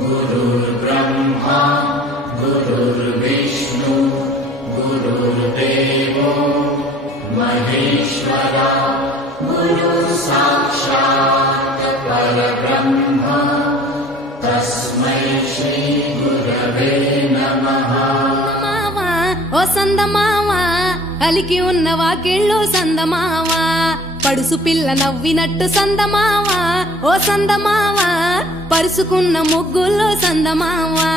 गुरुर्ब्रह्मा गुरुर्विष्णु गुरुर्देवो महेश्वरा गुरुसाक्षात् परब्रह्म तस्मै श्री गुरवे नमः। ఓ సందమావా అలికి ఉన్న వాకిళ్ళు సందమావా పడుసు పిల్ల నవ్వినట్టు సందమావా ఓ సందమావా పరుసుకున్న ముగ్గుల్లో సందమావా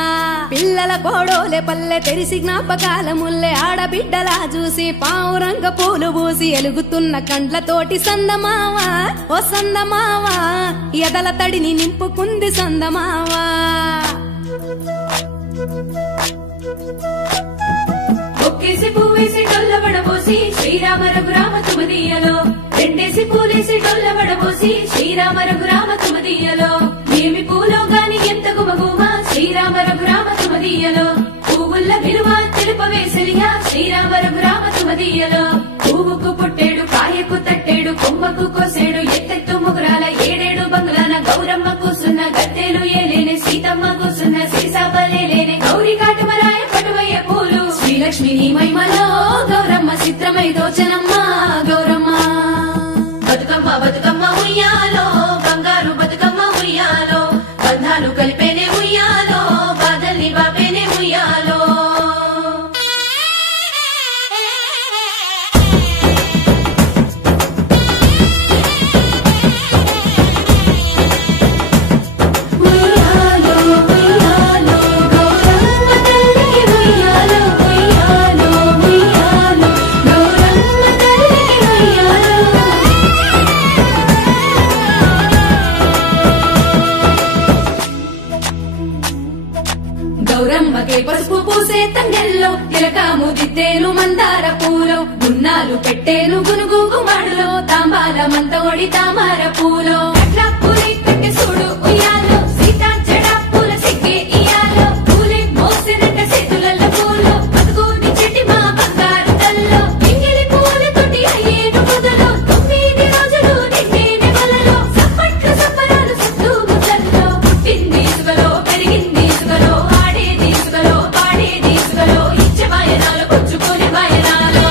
పిల్లల కోడోలే పల్లె తెరిసి జ్ఞాపకాల ముల్లె ఆడబిడ్డలా చూసి పావురంగ పూలు పూసి ఎలుగుతున్న కండ్లతోటి సందమావా ఓ సందమావా ఎదల తడిని నింపుకుంది సందమావా। ఒక్కేసి పువ్వేసి డొల్ల వడబోసి శ్రీరామ రఘురామ తుమదీయలో రెండేసి పూలేసి డొల్ల వడబోసి శ్రీరామ రఘురామ తుమదీయలో ఏమి పూలో గాని ఎంత గుమగుమ శ్రీరామ రఘురామ తుమదీయలో పువ్వుల్ల విలువ తెలుపవేసలియా శ్రీరామ రఘురామ తుమదీయలో పువ్వుకు పుట్టేడు కాయకు తట్టేడు కొమ్మకు కోసేడు ఎత్తెత్తు ముగురాల ఏడేడు బంగ్లాన గౌరమ్మ కూసున్న గట్టెలు ఏలేని సీతమ్మ కూసున్న సీసాపలేలేని గౌరీ కాటమరాయ పటువయ్య పూలు శ్రీలక్ష్మి నీ మహిమలో గౌరమ్మ చిత్రమై దోచనమ్మ గౌరమ్మ బతుకమ్మ బతుకమ్మ ఉయ్యాలో బంగారు బతుకమ్మ ఉయ్యాలో బంధాలు కలిపేనే ఉయ్యాలో బాధల్ని బాపేనే ఉయ్యాలో। గౌరమ్మకే పసుపు పూసే తంగెల్లో తిలకాము దిద్దేలు మందార పూలో గున్నాలు పెట్టేలు గునుగు గుమాడులో తాంబాల మంతోడి తామర పూలో అట్లా పూలే కట్టె చూడు ఉయ్యాలో సీతా జడ పూల సిగ్గే ఇయాలో పూలే మోసినట్ట చేతులలో పూలో బతుకుని చెట్టి మా బంగారు తల్లో ఎంగిలి పూల తోటి అయ్యేను మొదలో 9 రోజులు నిండేనే వలలో సప్పట్లు సప్పరాలు సత్తు ముద్దల్లో పుట్టింది ఇసుకలో పెరిగింది ఇసుకలో ఇచ్చే వాయనాలు పుచ్చుకునే వాయనాలు।